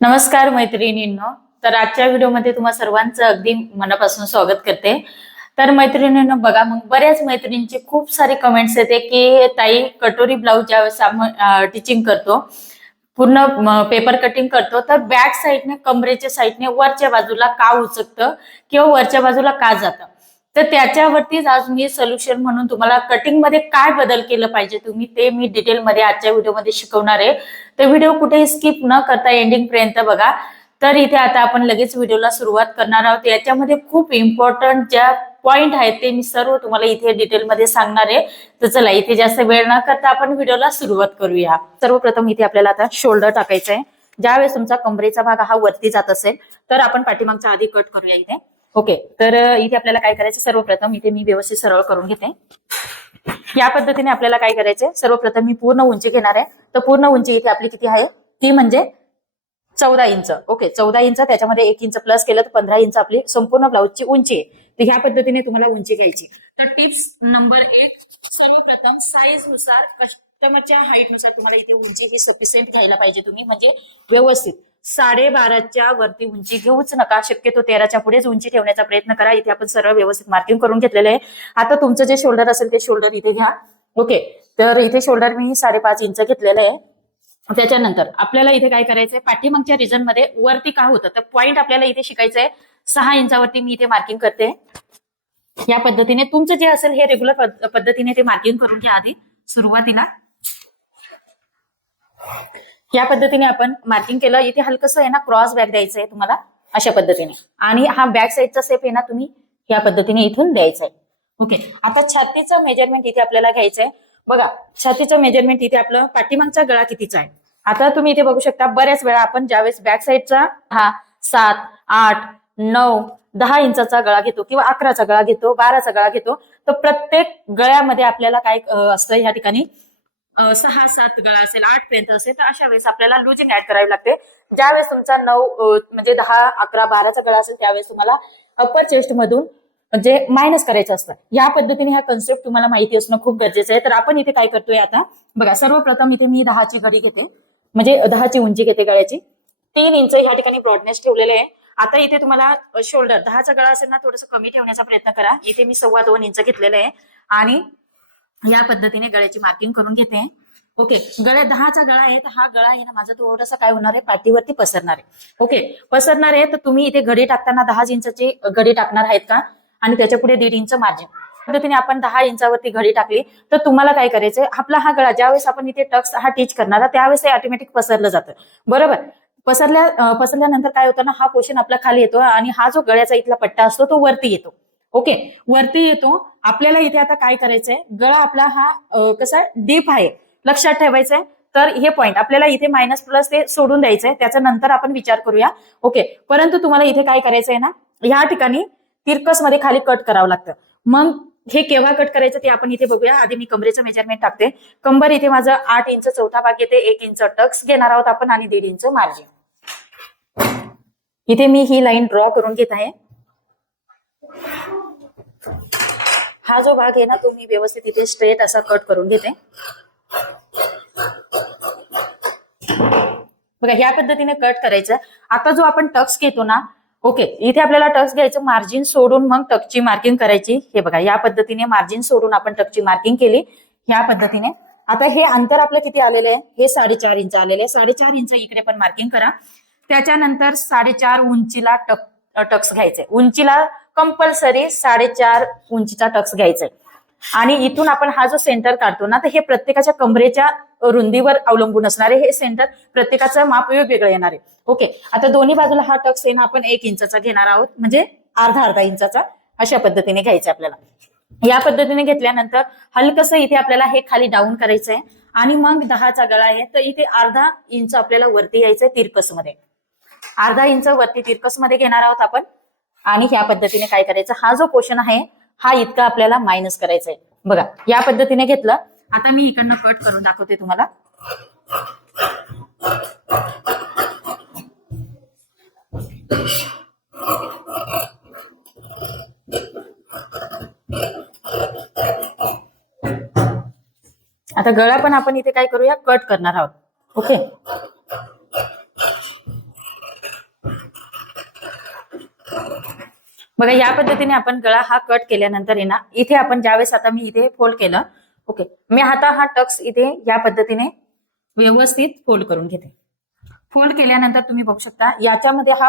नमस्कार मैत्रिणींनो. तर आजच्या व्हिडिओमध्ये तुम्हा सर्वांचं अगदी मनापासून स्वागत करते. तर मैत्रिणींनो बघा, मग बऱ्याच मैत्रिणींचे खूप सारे कमेंट्स येते की ताई कटोरी ब्लाऊज ज्यावेळेस आपण टिचिंग करतो, पूर्ण पेपर कटिंग करतो, तर बॅक साईडने कमरेच्या साईडने वरच्या बाजूला का उचकतं किंवा वरच्या बाजूला का जातं. तर त्याच्यावरतीच आज मी सोल्युशन म्हणून तुम्हाला कटिंग मध्ये काय बदल केलं पाहिजे तुम्ही ते मी डिटेलमध्ये आजच्या व्हिडिओमध्ये शिकवणार आहे. तर व्हिडिओ कुठेही स्किप न करता एंडिंग पर्यंत बघा. तर इथे आता आपण लगेच व्हिडिओला सुरुवात करणार आहोत. याच्यामध्ये खूप इम्पॉर्टंट ज्या पॉइंट आहेत ते मी सर्व तुम्हाला इथे डिटेलमध्ये सांगणार आहे. तर चला इथे जास्त वेळ न करता आपण व्हिडिओला सुरुवात करूया. सर्वप्रथम इथे आपल्याला आता शोल्डर टाकायचं आहे. ज्यावेळेस तुमचा कमरेचा भाग हा वरती जात असेल तर आपण पाठीमागचा आधी कट करूया इथे. ओके, तर इथे आपल्याला काय करायचं, सर्वप्रथम इथे मी व्यवस्थित सरळ करून घेते. या पद्धतीने आपल्याला काय करायचंय, सर्वप्रथम मी पूर्ण उंची घेणार आहे. तर पूर्ण उंची इथे आपली किती आहे, ती म्हणजे 14 इंच. ओके, 14 इंच, त्याच्यामध्ये 1 इंच प्लस केलं तर 15 इंच आपली संपूर्ण ब्लाऊजची उंची आहे. तर ह्या पद्धतीने तुम्हाला उंची घ्यायची. तर टिप्स नंबर 1, सर्वप्रथम साईज नुसार कस्टमरच्या हाईट नुसार तुम्हाला इथे उंची ही सफिशियंट घ्यायला पाहिजे तुम्ही, म्हणजे व्यवस्थित 12.5च्या वरती उंची घेऊच नका. शक्यतो 13च्या पुढेच उंची ठेवण्याचा प्रयत्न करा. इथे आपण सरळ व्यवस्थित मार्किंग करून घेतलेलं आहे. आता तुमचं जे शोल्डर असेल ते शोल्डर इथे घ्या. ओके, तर इथे शोल्डर मी 5.5 इंच घेतलेलं आहे. त्याच्यानंतर आपल्याला इथे काय करायचंय, पाठीमागच्या रिजन मध्ये वरती का होतं तर पॉइंट आपल्याला इथे शिकायचंय. 6 इंचावरती मी इथे मार्किंग करते. या पद्धतीने तुमचं जे असेल हे रेग्युलर पद्धतीने ते मार्किंग करून घ्या आधी सुरुवातीला. या पद्धतीने आपण मार्किंग केलं. इथे हलकसं आहे ना क्रॉस बॅक द्यायचंय तुम्हाला अशा पद्धतीने, आणि हा बॅक साईडचा सेप आहे ना तुम्ही या पद्धतीने इथून द्यायचंय. ओके, आता छातीचं मेजरमेंट इथे आपल्याला घ्यायचंय. बघा, छातीचं मेजरमेंट इथे आपलं पाठीमागचा गळा कितीचा आहे. आता तुम्ही इथे बघू शकता, बऱ्याच वेळा आपण ज्यावेळेस बॅक साईडचा हा 7, 8, 9, 10 इंचाचा गळा घेतो किंवा 11चा गळा घेतो, 12चा गळा घेतो, तर प्रत्येक गळ्यामध्ये आपल्याला काय असतं या ठिकाणी 6, 7 गळा असेल, 8 पर्यंत असेल, तर अशा वेळेस आपल्याला लुजिंग ऍड करावी लागते. ज्यावेळेस तुमचा 9 म्हणजे 10, 11, 12चा गळा असेल त्यावेळेस तुम्हाला अप्पर चेस्ट मधून म्हणजे मायनस करायचं असतं. या पद्धतीने हा कन्सेप्ट तुम्हाला माहिती असणं खूप गरजेचं आहे. तर आपण इथे काय करतोय आता बघा, सर्वप्रथम इथे मी 10ची घडी घेते, म्हणजे 10ची उंची घेते गळ्याची. 3 इंच या ठिकाणी ब्रॉडनेस ठेवलेले आहे. आता इथे तुम्हाला शोल्डर 10चा गळा असेल ना थोडंसं कमी ठेवण्याचा प्रयत्न करा. इथे मी 2.25 इंच घेतलेलं आहे आणि या पद्धतीने गळ्याची मार्किंग करून घेते. ओके, गळ्या 10चा गळा आहे तर हा गळा आहे ना माझा थोडासा काय होणार आहे, पाठीवरती पसरणार आहे. ओके, पसरणार आहे तर तुम्ही इथे घडी टाकताना 10 इंचाची घडी टाकणार आहेत का, आणि त्याच्या पुढे 1.5 इंच मार्जिन. पद्धतीने आपण 10 इंचावरती घडी टाकली तर तुम्हाला काय करायचंय, आपला हा गळा ज्यावेळेस आपण इथे टक्स हा टीच करणार त्यावेळेस हे ऑटोमॅटिक पसरलं जातं. बरोबर, पसरल्यानंतर काय होतं ना, हा पोर्शन आपला खाली येतो आणि हा जो गळ्याचा इथला पट्टा असतो तो वरती येतो. ओके, वरती येतो. आपल्याला इथे आता काय करायचंय, गळा आपला हा कसा डीप आहे लक्षात ठेवायचंय. तर हे पॉइंट आपल्याला इथे मायनस प्लस ते सोडून द्यायचंय, त्याच्या नंतर आपण विचार करूया. ओके, परंतु तुम्हाला इथे काय करायचंय ना, या ठिकाणी तिरकस मध्ये खाली कट करावं लागतं. मग हे केव्हा कट करायचं ते आपण इथे बघूया. आधी मी कमरेचं मेजरमेंट टाकते. कंबर इथे माझं 8 इंच चौथा भाग येते, 1 इंच टक्स घेणार आहोत आपण आणि 1.5 इंच मार्जिन. इथे मी ही लाईन ड्रॉ करून घेत आहे. हा जो भाग आहे ना तो मी व्यवस्थित इथे स्ट्रेट असा कट करून घेते. बघा, या पद्धतीने कट करायचं. आता जो आपण टक्स घेतो ना, ओके, इथे आपल्याला टक्स घ्यायचं, मार्जिन सोडून मग टक्सची मार्किंग करायची. हे बघा, या पद्धतीने मार्जिन सोडून आपण टक्सची मार्किंग केली ह्या पद्धतीने. आता हे अंतर आपलं किती आलेलं आहे, हे 4.5 इंच आलेले आहे. 4.5 इंच इकडे पण मार्किंग करा. त्याच्यानंतर 4.5 उंचीला टक्स घ्यायचे. उंचीला कंपल्सरी 4.5 उंचीचा टक्स घ्यायचाय. आणि इथून आपण हा जो सेंटर काढतो ना, तर हे प्रत्येकाच्या कमरेच्या रुंदीवर अवलंबून असणार आहे. हे सेंटर प्रत्येकाचं माप वेगवेगळं येणार आहे. ओके, आता दोन्ही बाजूला हा टक्स आहे ना आपण 1 इंचाचा घेणार आहोत, म्हणजे अर्धा इंचाचा अशा पद्धतीने घ्यायचा आपल्याला. या पद्धतीने घेतल्यानंतर हलकसं इथे आपल्याला हे खाली डाऊन करायचंय आणि मग 10चा गळा आहे तर इथे अर्धा इंच आपल्याला वरती यायचंय तिरकस मध्ये. अर्धा इंच वरती तिरकस मध्ये घेणार आहोत आपण. आणि ह्या पद्धतीने काय करायचं, हा जो पोर्शन आहे हा इतका आपल्याला मायनस करायचा आहे. बघा, या पद्धतीने घेतलं. आता मी इकडनं कट करून दाखवते तुम्हाला. आता गळा पण आपण इथे काय करूया, कट करणार आहोत. ओके, बघा या पद्धतीने आपण गळा हा कट केल्यानंतर आहे ना, इथे आपण ज्यावेळेस आता मी इथे फोल्ड केलं, ओके, मी आता हा टक्स इथे या पद्धतीने व्यवस्थित फोल्ड करून घेते. फोल्ड केल्यानंतर तुम्ही बघू शकता याच्यामध्ये हा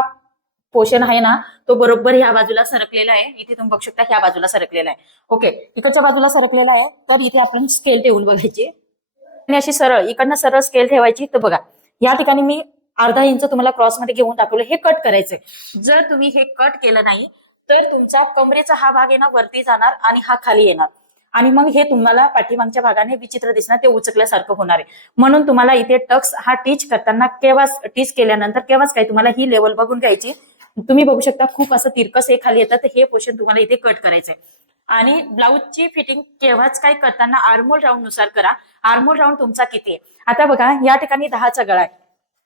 पोर्शन आहे ना, तो बरोबर ह्या बाजूला सरकलेला आहे. इथे तुम्ही बघू शकता ह्या बाजूला सरकलेला आहे. ओके, इकडच्या बाजूला सरकलेला आहे. तर इथे आपण स्केल ठेवून बघायची आणि अशी सरळ इकडनं सरळ स्केल ठेवायची. तर बघा या ठिकाणी मी अर्धा इंच तुम्हाला क्रॉसमध्ये घेऊन टाकलं. हे कट करायचंय. जर तुम्ही हे कट केलं नाही तर तुमचा कमरेचा हा भाग आहे ना वरती जाणार आणि हा खाली येणार आणि मग हे तुम्हाला पाठीमागच्या भागाने विचित्र दिसणार, ते उचकल्यासारखं होणार आहे. म्हणून तुम्हाला इथे टक्स हा टीच करताना केव्हाच टीच केल्यानंतर केव्हाच काही तुम्हाला ही लेवल बघून घ्यायची. तुम्ही बघू शकता खूप असं तिरकस हे खाली येतं, तर हे पोर्शन तुम्हाला इथे कट करायचंय. आणि ब्लाऊजची फिटिंग केव्हाच काय करताना आर्मोल राऊंड नुसार करा. आर्मोल राऊंड तुमचा किती आहे. आता बघा या ठिकाणी 10चा गळा आहे,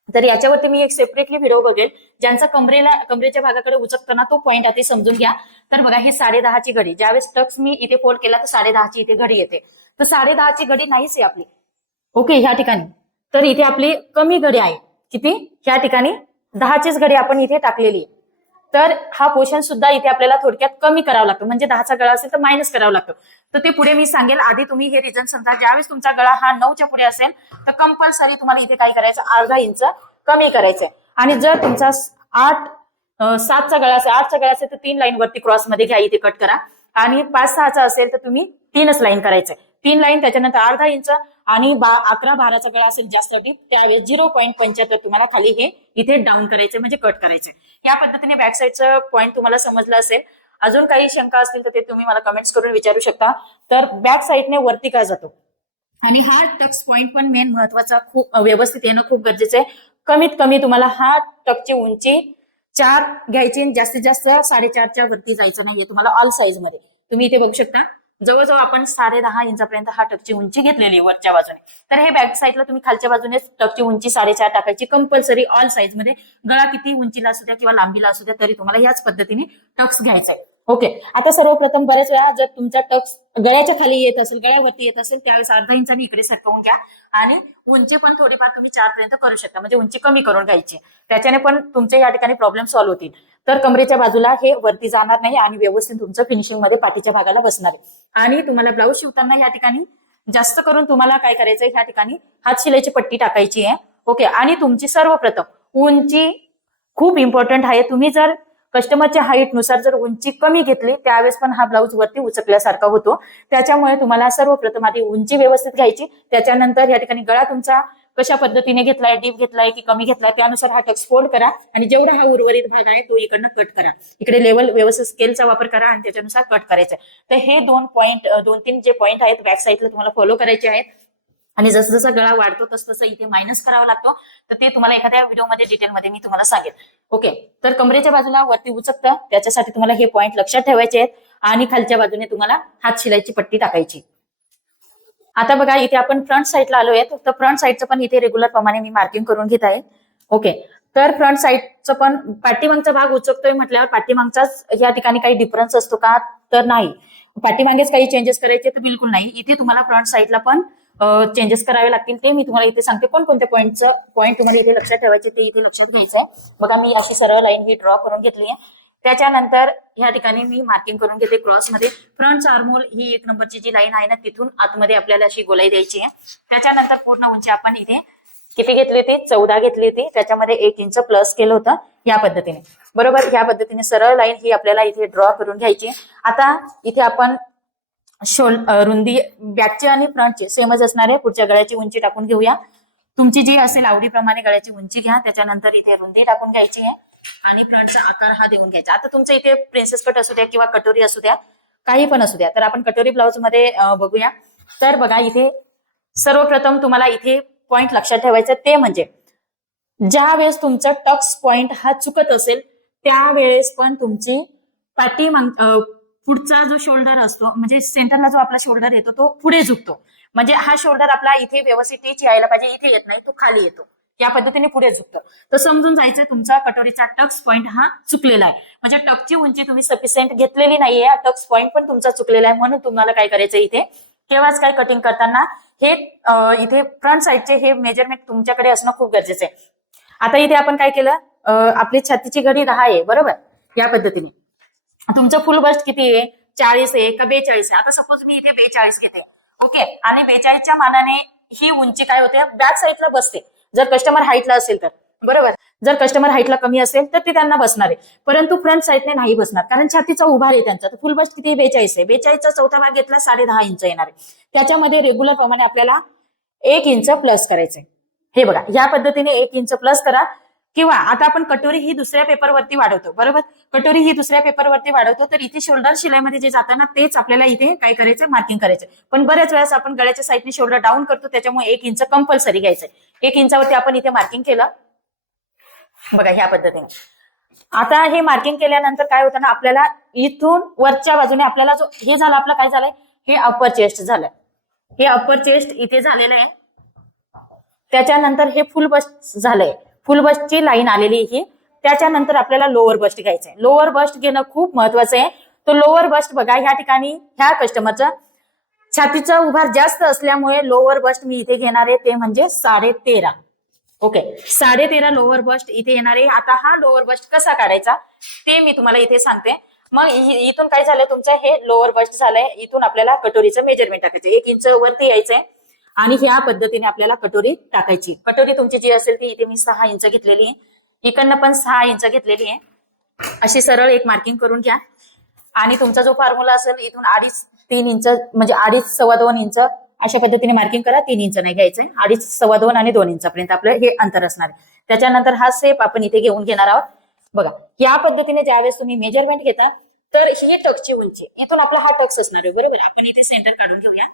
तर याच्यावरती मी एक सेपरेटली व्हिडिओ बघेल. ज्यांचा कमरेच्या भागाकडे उचकताना तो पॉईंट आधी समजून घ्या. तर बघा ही 10.5ची घडी, ज्यावेळेस टक्स मी इथे फोल्ड केला तर 10.5ची इथे घडी येते. तर 10.5ची घडी नाहीच आहे आपली. ओके, ह्या ठिकाणी तर इथे आपली कमी घडी आहे. किती? ह्या ठिकाणी 10चीच घडी आपण इथे टाकलेली आहे. तर हा पोर्शन सुद्धा इथे आपल्याला थोडक्यात कमी करावा लागतो. म्हणजे 10चा गळा असेल तर मायनस करावा लागतो. तर ते पुढे मी सांगेल. आधी तुम्ही हे रिझन समजा. ज्यावेळेस तुमचा गळा हा 9च्या पुढे असेल तर कंपल्सरी तुम्हाला इथे काय करायचं, अर्धा इंच कमी करायचंय. आणि जर तुमचा 7चा गळा असेल, 8चा गळा असेल तर 3 लाईन वरती क्रॉस मध्ये घ्या, इथे कट करा. आणि 5-6चा असेल तर तुम्ही 3च लाईन करायचंय. 3 लाईन, त्याच्यानंतर अर्धा इंच. आणि 11-12चा गळा असेल जास्त डीप, त्यावेळेस 0.75 तुम्हाला खाली हे इथे डाऊन करायचे, म्हणजे कट करायचे. या पद्धतीने बॅक साईडचं पॉईंट तुम्हाला समजलं असेल. अजून काही शंका असतील तर ते तुम्ही मला कमेंट्स करून विचारू शकता. तर बॅक साईडने वरती का जातो आणि हा टक्स पॉईंट पण मेन महत्वाचा, खूप व्यवस्थित येणं खूप गरजेचं आहे. कमीत कमी तुम्हाला हा टकची उंची 4 घ्यायची, जास्तीत जास्त 4.5च्या वरती जायचं नाहीये तुम्हाला ऑल साईज मध्ये. तुम्ही इथे बघू शकता जवळजवळ आपण 10.5 इंचापर्यंत हा टकची उंची घेतलेली आहे वरच्या बाजूने. तर हे बॅक साईडला तुम्ही खालच्या बाजूने टकची उंची 4.5 टाकायची कंपल्सरी ऑल साईज मध्ये. गळा किती उंचीला असू द्या किंवा लांबीला असू द्या तरी तुम्हाला याच पद्धतीने टक्स घ्यायचा आहे. ओके, आता सर्वप्रथम बऱ्याच वेळा जर तुमचा टक्स गळ्याच्या खाली येत असेल, गळ्यावरती येत असेल, त्यावेळेस अर्धा इंचाने इकडे सरकवून घ्या. आणि उंची पण थोडीफार तुम्ही 4 पर्यंत करू शकता, म्हणजे उंची कमी करून घ्यायची. त्याच्याने पण तुमच्या या ठिकाणी प्रॉब्लेम सॉल्व्ह होतील. तर कमरेच्या बाजूला हे वरती जाणार नाही आणि व्यवस्थित तुमचं फिनिशिंग मध्ये पाठीच्या भागाला बसणार आहे. आणि तुम्हाला ब्लाऊज शिवताना या ठिकाणी जास्त करून तुम्हाला काय करायचंय, ह्या ठिकाणी हात शिलाईची पट्टी टाकायची आहे. ओके, आणि तुमची सर्वप्रथम उंची खूप इम्पॉर्टंट आहे. तुम्ही जर कस्टमरच्या हाईट नुसार जर उंची कमी घेतली त्यावेळेस पण हा ब्लाऊज वरती उचकल्यासारखा होतो. त्याच्यामुळे तुम्हाला सर्वप्रथम आधी उंची व्यवस्थित घ्यायची. त्याच्यानंतर या ठिकाणी गळा तुमचा कशा पद्धतीने घेतलाय, डीप घेतलाय की कमी घेतलाय, त्यानुसार हा टक्स फोल्ड करा. आणि जेवढा हा उर्वरित भाग आहे तो इकडनं कट करा. इकडे लेवल व्यवस्थित स्केलचा वापर करा आणि त्याच्यानुसार कट करायचा. तर हे 2-3 जे पॉईंट आहेत बॅक साईडला तुम्हाला फॉलो करायचे आहेत. आणि जसं जसं गळा वाढतो तसं तसं इथे मायनस करावा लागतो. तर ते तुम्हाला एखाद्या व्हिडिओमध्ये डिटेलमध्ये मी तुम्हाला सांगेल. ओके, तर कमरेच्या बाजूला वरती उचकतं त्याच्यासाठी तुम्हाला हे पॉईंट लक्षात ठेवायचे आहेत. आणि खालच्या बाजूने तुम्हाला हात शिलाईची पट्टी टाकायची. आता बघा इथे आपण फ्रंट साईडला आलो आहे. तर फ्रंट साईडचं पण इथे रेग्युलर प्रमाणे मी मार्किंग करून घेत आहे. ओके, तर फ्रंट साईडचं पण पाठीमागचा भाग उचकतोय म्हटल्यावर पाठीमागचाच या ठिकाणी काही डिफरन्स असतो का, तर नाही. पाठीमागेच काही चेंजेस करायचे तर बिलकुल नाही. इथे तुम्हाला फ्रंट साईडला पण चेंजेस करावे लागतील. ते मी तुम्हाला इथे सांगते. कोणकोणत्या पॉईंट तुम्हाला इथे लक्षात ठेवायचे ते इथे लक्षात घ्यायचं आहे. बघा मी अशी सरळ लाईन ही ड्रॉ करून घेतली आहे. त्याच्यानंतर या ठिकाणी मी मार्किंग करून घेते क्रॉस मध्ये. फ्रंट आर्महोल ही 1 नंबरची जी लाईन आहे ना, तिथून आतमध्ये आपल्याला अशी गोलाई द्यायची आहे. त्याच्यानंतर पूर्ण उंची आपण इथे किती घेतली होती, 14 घेतली होती. त्याच्यामध्ये 1 इंच प्लस केलं होतं या पद्धतीने. बरोबर, या पद्धतीने सरळ लाईन ही आपल्याला इथे ड्रॉ करून घ्यायची. आता इथे आपण रुंदी बॅकची आणि फ्रंटची सेमच असणारे पुढच्या गळ्याची उंची टाकून घेऊया. तुमची जी असेल आवडीप्रमाणे गळ्याची उंची घ्या. त्याच्यानंतर इथे रुंदी टाकून घ्यायची आहे आणि फ्रंटचा आकार हा देऊन घ्यायचा. आता तुमचं इथे प्रिन्सेस कट असू द्या किंवा कटोरी असू द्या, काही पण असू द्या. तर आपण कटोरी ब्लाउज मध्ये बघूया. तर बघा इथे सर्वप्रथम तुम्हाला इथे पॉईंट लक्षात ठेवायचा, ते म्हणजे ज्या वेळेस तुमचा टक्स पॉईंट हा चुकत असेल त्यावेळेस पण तुमची पुढचा जो शोल्डर असतो, म्हणजे सेंटरला जो आपला शोल्डर येतो तो पुढे झुकतो. म्हणजे हा शोल्डर आपला इथे व्यवस्थित टीच यायला पाहिजे, इथे येत नाही, तो खाली येतो. या पद्धतीने पुढे झुकतं. तर समजून जायचं तुमचा कटोरीचा टक्स पॉईंट हा चुकलेला आहे. म्हणजे टकची उंची तुम्ही सफिशियंट घेतलेली नाहीये. टक्स पॉईंट पण तुमचा चुकलेला आहे. म्हणून तुम्हाला काय करायचं, इथे केव्हाच काय कटिंग करताना हे इथे फ्रंट साईडचे हे मेजरमेंट तुमच्याकडे असणं खूप गरजेचं आहे. आता इथे आपण काय केलं, आपली छातीची घडी 10 आहे बरोबर, या पद्धतीने तुमचं फुल बस्ट किती आहे, 40 आहे का 42 आहे. आता सपोज मी इथे 42 घेते. ओके, आणि 42च्या मानाने ही उंची काय होते, बॅक साईडला बसते जर कस्टमर हाईटला असेल तर. बरोबर, जर कस्टमर हाईटला कमी असेल तर ते त्यांना बसणार आहे, परंतु फ्रंट साईडने नाही बसणार कारण छातीचा उभार आहे त्यांचा. तर फुल बस्ट किती, 42 आहे. 42चा चौथा भाग घेतला 10.5 इंच येणार आहे. त्याच्यामध्ये रेग्युलर प्रमाणे आपल्याला 1 इंच प्लस करायचंय. हे बघा, या पद्धतीने 1 इंच प्लस करा. किंवा आता आपण कटोरी ही दुसऱ्या पेपरवरती वाढवतो. बरोबर, कटोरी ही दुसऱ्या पेपरवरती वाढवतो, तर इथे शोल्डर शिलाईमध्ये जे जातं ना तेच आपल्याला इथे काय करायचं, मार्किंग करायचं. पण बऱ्याच वेळेस आपण गळ्याच्या साईडने शोल्डर डाऊन करतो, त्याच्यामुळे 1 इंच कंपल्सरी घ्यायचंय. 1 इंचावरती आपण इथे मार्किंग केलं. बघा ह्या पद्धतीने. आता हे मार्किंग केल्यानंतर काय होतं ना, आपल्याला इथून वरच्या बाजूने आपल्याला जो हे झालं, आपलं काय झालंय, हे अप्पर चेस्ट झालंय. हे अप्पर चेस्ट इथे झालेलं आहे. त्याच्यानंतर हे फुल बस्ट झालंय, फुल बस्टची लाईन आलेली ही. त्याच्यानंतर आपल्याला लोअर बस्ट घ्यायचंय. लोअर बस्ट घेणं खूप महत्वाचं आहे. तो लोअर बस्ट बघा, ह्या ठिकाणी ह्या कस्टमरचा छातीचा उभार जास्त असल्यामुळे लोअर बस्ट मी इथे घेणार आहे, ते म्हणजे 13.5. ओके, 13.5 लोअर बस्ट इथे येणार आहे. आता हा लोअर बस्ट कसा काढायचा ते मी तुम्हाला इथे सांगते. मग इथून काय झालंय, तुमचं हे लोअर बस्ट झालंय. इथून आपल्याला कटोरीचं मेजरमेंट टाकायचं. 1 इंच वरती यायचंय आणि ह्या पद्धतीने आपल्याला कटोरी टाकायची. कटोरी तुमची जी असेल ती इथे मी 6 इंच घेतलेली आहे. इकडनं पण 6 इंच घेतलेली आहे. अशी सरळ एक मार्किंग करून घ्या. आणि तुमचा जो फॉर्म्युला असेल इथून 2.5-3 इंच म्हणजे 2.5-2.25 इंच अशा पद्धतीने मार्किंग करा. 3 इंच नाही घ्यायचंय. 2.5-2.25 आणि 2 इंचापर्यंत आपलं हे अंतर असणार आहे. त्याच्यानंतर हा शेप आपण इथे घेऊन घेणार आहोत. बघा, या पद्धतीने ज्यावेळेस तुम्ही मेजरमेंट घेता तर ही टक्सची उंची इथून आपला हा टक्स असणार आहे. बरोबर, आपण इथे सेंटर काढून घेऊया.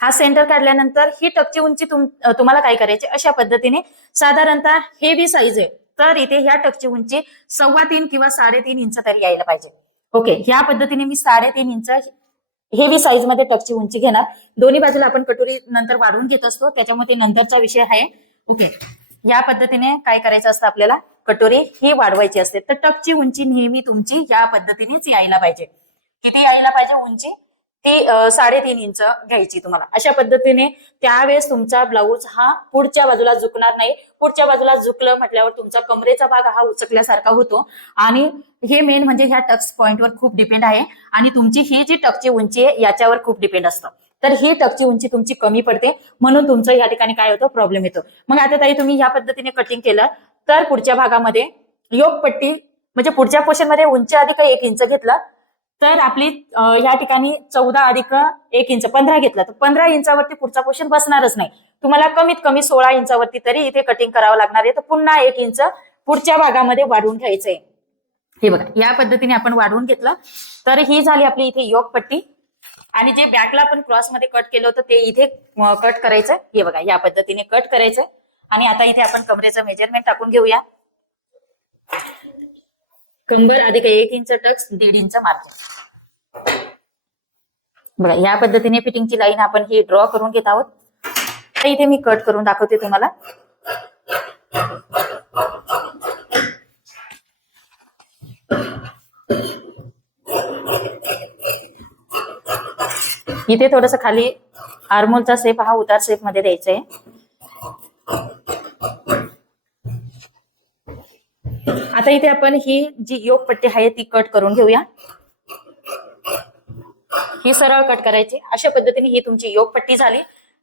हा सेंटर काढल्यानंतर ही टक्सची उंची तुम्हाला काय करायची, अशा पद्धतीने साधारणतः हेवी साईज आहे तर इथे ह्या टक्सची उंची 3.25 किंवा 3.5 इंच तरी यायला पाहिजे. ओके, ह्या पद्धतीने मी 3.5 इंच हेवी साईज मध्ये टक्सची उंची घेणार. दोन्ही बाजूला आपण कटोरी नंतर वाढवून घेत असतो, त्याच्यामुळे ते नंतरचा विषय आहे. ओके, या पद्धतीने काय करायचं असतं, आपल्याला कटोरी ही वाढवायची असते. तर टक्सची उंची नेहमी तुमची या पद्धतीनेच यायला पाहिजे. किती यायला पाहिजे उंची, ती 3.5 इंच घ्यायची तुम्हाला. अशा पद्धतीने त्यावेळेस तुमचा ब्लाऊज हा पुढच्या बाजूला झुकणार नाही. पुढच्या बाजूला झुकलं म्हटल्यावर तुमचा कमरेचा भाग हा उचकल्यासारखा होतो. आणि हे मेन म्हणजे ह्या टक्स पॉइंटवर खूप डिपेंड आहे. आणि तुमची ही जी टक्सची उंची आहे याच्यावर खूप डिपेंड असतं. तर ही टक्सची उंची तुमची कमी पडते, म्हणून तुमचं या ठिकाणी काय होतं, प्रॉब्लेम येतो. मग आता ताई तुम्ही ह्या पद्धतीने कटिंग केलं तर पुढच्या भागामध्ये योगपट्टी म्हणजे पुढच्या पोर्शन मध्ये उंची अधिक 1 इंच घेतला तर आपली या ठिकाणी 14+1 इंच 15 घेतला तर 15 इंचावरती पुढचा पोर्शन बसणारच नाही. तुम्हाला कमीत कमी 16 इंचावरती तरी इथे कटिंग करावं लागणार आहे. तर पुन्हा 1 इंच पुढच्या भागामध्ये वाढवून घ्यायचंय. हे बघा, या पद्धतीने आपण वाढवून घेतलं तर ही झाली आपली इथे योगपट्टी. आणि जे बॅकला आपण क्रॉस मध्ये कट केलं होतं ते इथे कट करायचं. हे बघा, या पद्धतीने कट करायचं. आणि आता इथे आपण कमरेचं मेजरमेंट टाकून घेऊया. कंबर अधिक 1 इंच टक्स 1.5 इंच मार्जिन. बघा, या पद्धतीने फिटिंगची लाईन आपण ही ड्रॉ करून घेत आहोत. इथे मी कट करून दाखवते तुम्हाला. इथे थोडस खाली आर्मोलचा शेप हा उतार शेप मध्ये द्यायचा आहे. आता इथे आपण ही जी योगपट्टी आहे ती कट करून घेऊया. ही सरळ कट करायची. अशा पद्धतीने ही तुमची योगपट्टी झाली.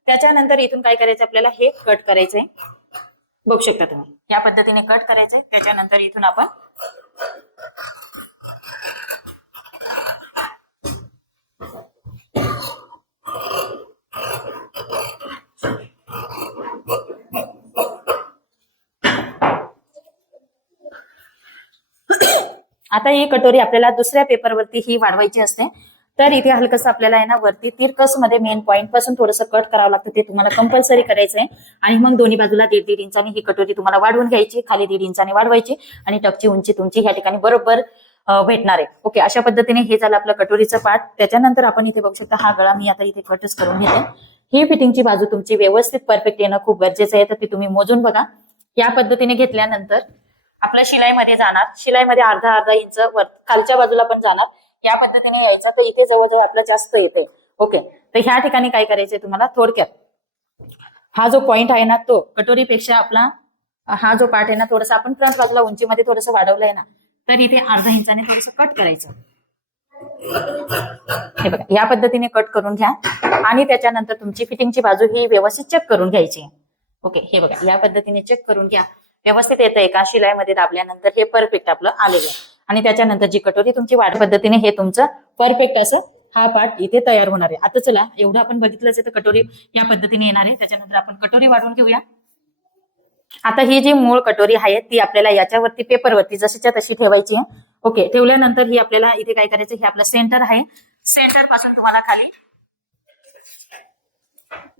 त्याच्यानंतर इथून काय करायचं, आपल्याला हे कट करायचंय. बघू शकता तुम्ही, या पद्धतीने कट करायचंय. त्याच्यानंतर इथून आपण आता ही कटोरी आपल्याला दुसऱ्या पेपरवरती ही वाढवायची असते. तर इथे हलकस आपल्याला आहे ना वरती तिरकस मध्ये मेन पॉईंट पासून थोडंसं कट करावं लागतं. ते तुम्हाला कंपल्सरी करायचंय. आणि मग दोन्ही बाजूला 1.5 इंचाने ही कटोरी तुम्हाला वाढवून घ्यायची. खाली 1.5 इंचाने वाढवायची आणि टकची उंची तुमची ह्या ठिकाणी बरोबर भेटणार आहे. ओके, अशा पद्धतीने हे झालं आपलं कटोरीचं पार्ट. त्याच्यानंतर आपण इथे बघू शकता हा गळा मी आता इथे कटच करून घेते. ही फिटिंगची बाजू तुमची व्यवस्थित परफेक्ट येणं खूप गरजेचं आहे. तर ती तुम्ही मोजून बघा. या पद्धतीने घेतल्यानंतर आपल्या शिलाईमध्ये जाणार. शिलाईमध्ये अर्धा इंच वर खालच्या बाजूला पण जाणार. या पद्धतीने यायचं. तर इथे जवळजवळ आपलं जास्त येते. ओके, तर ह्या ठिकाणी काय करायचंय तुम्हाला, थोडक्यात हा जो पॉइंट आहे ना तो कटोरीपेक्षा आपला हा जो पार्ट आहे ना थोडासा आपण फ्रंट बाजूला उंचीमध्ये थोडंसं वाढवलंय ना, तर इथे अर्धा इंचाने थोडंसं कट करायचं. हे बघा या पद्धतीने कट करून घ्या आणि त्याच्यानंतर तुमची फिटिंगची बाजू ही व्यवस्थित चेक करून घ्यायची. ओके, हे बघा या पद्धतीने चेक करून घ्या. व्यवस्थित येतंय का, शिलाईमध्ये दाबल्यानंतर हे परफेक्ट आपलं आलेलं आहे. आणि त्याच्यानंतर जी कटोरी तुमची वाढ पद्धतीने हे तुमचं परफेक्ट असं हा पार्ट इथे तयार होणार आहे. आता चला एवढं आपण बघितलंच आहे, तर कटोरी या पद्धतीने येणार आहे. त्याच्यानंतर आपण कटोरी वाढवून घेऊया. आता ही जी मूळ कटोरी आहे ती आपल्याला याच्यावरती पेपरवरती जशीच्या तशी ठेवायची आहे. ओके, ठेवल्यानंतर ही आपल्याला इथे काय करायचं, हे आपलं सेंटर आहे. सेंटर पासून तुम्हाला खाली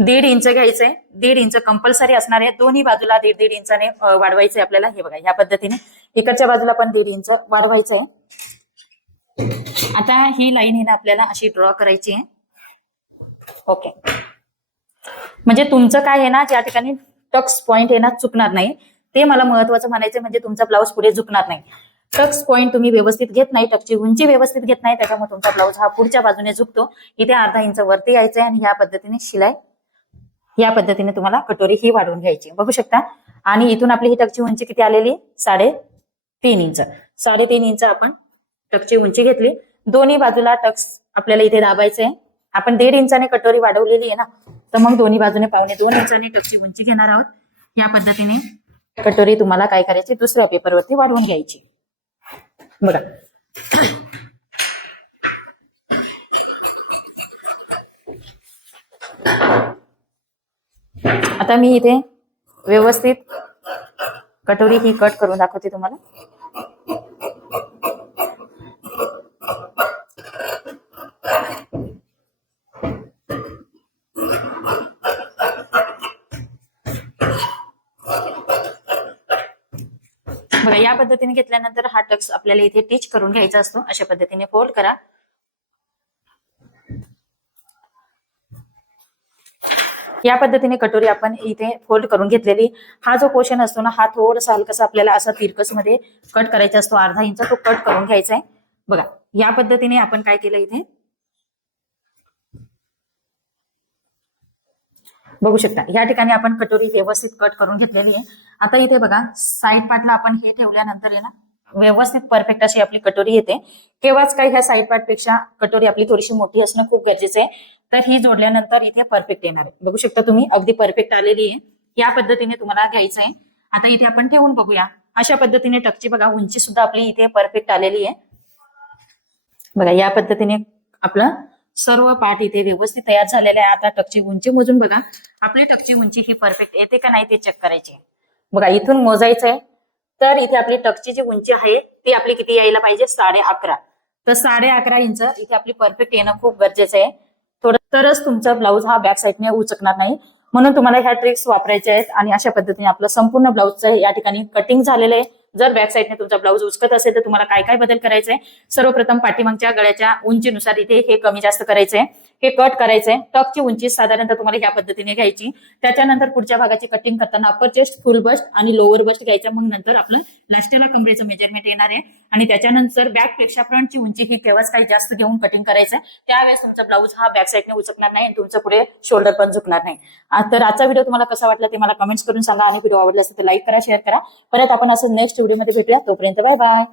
1.5 इंच घ्यायचंय. 1.5 इंच कंपल्सरी असणार आहे. दोन्ही बाजूला 1.5 इंचाने वाढवायचंय आपल्याला. हे बघा या पद्धतीने इकडच्या बाजूला पण 1.5 इंच वाढवायचंय. आता ही लाईन आहे ना आपल्याला अशी ड्रॉ करायची आहे. ओके, म्हणजे तुमचं काय आहे ना, ज्या ठिकाणी टक्स पॉइंट आहे ना चुकणार नाही, ते मला महत्वाचं म्हणायचं. म्हणजे तुमचा ब्लाऊज पुढे झुकणार नाही. टक्स पॉइंट तुम्ही व्यवस्थित घेत नाही, टक्सची उंची व्यवस्थित घेत नाही, त्याच्यामुळे तुमचा ब्लाऊज हा पुढच्या बाजूने झुकतो. इथे अर्धा इंच वरती यायचंय आणि या पद्धतीने शिलाई या पद्धतीने तुम्हाला कटोरी ही वाढवून घ्यायची. बघू शकता. आणि इथून आपली ही टक्सची उंची किती आलेली, 3.5 इंच. 3.5 इंच आपण टक्सची उंची घेतली. दोन्ही बाजूला टक्स आपल्याला इथे दाबायचंय. आपण 1.5 इंचाने कटोरी वाढवलेली आहे ना, तर मग दोन्ही बाजूने 2.25 इंचाने टक्सची उंची घेणार आहोत. या पद्धतीने कटोरी तुम्हाला काय करायची, दुसऱ्या पेपरवरती वाढवून घ्यायची. बघा आता मी इथे व्यवस्थित कटोरी ही कट करून दाखवते तुम्हाला. बघा या पद्धतीने घेतल्यानंतर हा टक्स आपल्याला इथे टिच करून घ्यायचा असतो. अशा पद्धतीने फोल्ड करा. या पद्धतीने कटोरी आपण इथे फोल्ड करून घेतलेली. हा जो पोर्शन असतो ना, हा थोडासा हलकासा आपल्याला असा तिरकस मध्ये कट करायचा असतो. अर्धा इंच तो कट करून घ्यायचा आहे. बघा या पद्धतीने आपण काय केलं इथे बघू शकता. या ठिकाणी आपण कटोरी व्यवस्थित कट करून घेतलेली आहे. आता इथे बघा साईड पार्टला आपण हे ठेवल्यानंतर आहे ना व्यवस्थित परफेक्ट अशी आपली कटोरी येते. केव्हाच काही ह्या साईड पार्ट पेक्षा कटोरी आपली थोडीशी मोठी असणं खूप गरजेचं आहे. तर ही जोडल्यानंतर इथे परफेक्ट येणार आहे. बघू शकता तुम्ही, अगदी परफेक्ट आलेली आहे. या पद्धतीने तुम्हाला घ्यायचं आहे. आता इथे आपण ठेवून बघूया. अशा पद्धतीने टक्सची बघा उंची सुद्धा आपली इथे परफेक्ट आलेली आहे. बघा या पद्धतीने आपलं सर्व पार्ट इथे व्यवस्थित तयार झालेला आहे. आता टक्सची उंची मोजून बघा. आपली टक्सची उंची ही परफेक्ट येते का नाही ते चेक करायची. बघा इथून मोजायचं आहे. तर इथे आपली टक्सची जी उंची आहे ती आपली किती यायला पाहिजे, 11.5. तर 11.5 इंच इथे आपली परफेक्ट येणं खूप गरजेचं आहे. थोडं तरच तुमचा ब्लाऊज हा बॅक साईडने उचकणार नाही. म्हणून तुम्हाला ह्या ट्रिक्स वापरायच्या आहेत. आणि अशा पद्धतीने आपलं संपूर्ण ब्लाऊजचं या ठिकाणी कटिंग झालेलं आहे. जर बॅक साईडने तुमचा ब्लाऊज उचकत असेल तर तुम्हाला काय काय बदल करायचे. सर्वप्रथम पाठीमागच्या गळ्याच्या उंचीनुसार इथे हे कमी जास्त करायचंय, हे कट करायचंय. टक्सची उंची साधारणतः तुम्हाला ह्या पद्धतीने घ्यायची. त्याच्यानंतर पुढच्या भागाची कटिंग करताना अपर चेस्ट, फुल बस्ट आणि लोअर बस्ट घ्यायचा. मग नंतर आपलं लास्टला कमरेचं मेजरमेंट येणार आहे. आणि त्याच्यानंतर बॅक पेक्षा फ्रंटची उंची ही केव्हाच काही जास्त घेऊन कटिंग करायचं. त्यावेळेस तुमचा ब्लाऊज हा बॅक साईडने उचकणार नाही आणि तुमचं पुढे शोल्डर पण झुकणार नाही. तर आजचा व्हिडिओ तुम्हाला कसा वाटला ते मला कमेंट्स करून सांगा. आणि व्हिडिओ आवडला असेल तर लाईक करा, शेअर करा. परत आपण असं नेक्स्ट व्हिडिओमध्ये भेटूया. तोपर्यंत बाय बाय.